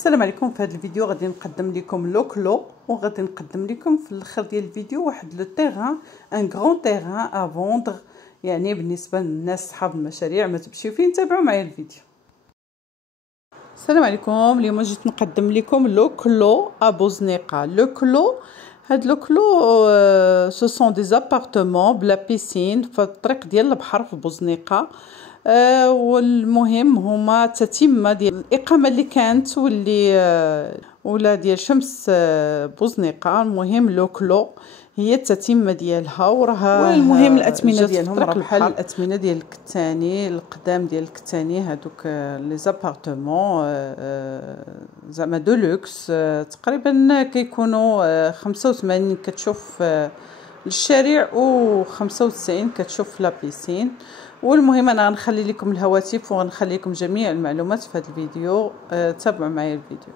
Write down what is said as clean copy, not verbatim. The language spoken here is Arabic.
السلام عليكم. في هذا الفيديو غادي نقدم لكم لوكلو، وغادي نقدم لكم في الاخر ديال الفيديو واحد لو تيران، ان غران تيران ا فوندر، يعني بالنسبه للناس صحاب المشاريع. ما تمشيو فين، تابعوا معايا الفيديو. السلام عليكم. اليوم جيت نقدم لكم لوكلو ا بوزنيقه. لوكلو، هاد لوكلو سو سون دي زابارتمون بلا بيسين في الطريق ديال البحر في بوزنيقه. والمهم هما تتمه ديال الاقامه اللي كانت واللي ولا ديال شمس بوزنيقه. المهم لوكلو هي التتمه ديالها، وراها والمهم الاثمنه ديالهم راه بحال الاثمنه ديال الكتاني القدام ديال الكتاني، هذوك لي زابارتمون زعما دولوكس. تقريبا كيكونوا 85 كتشوف الشارع و95 كتشوف لا بيسين. والمهم انا غنخلي لكم الهواتف وغنخلي لكم جميع المعلومات في هذا الفيديو. تابعوا معايا الفيديو.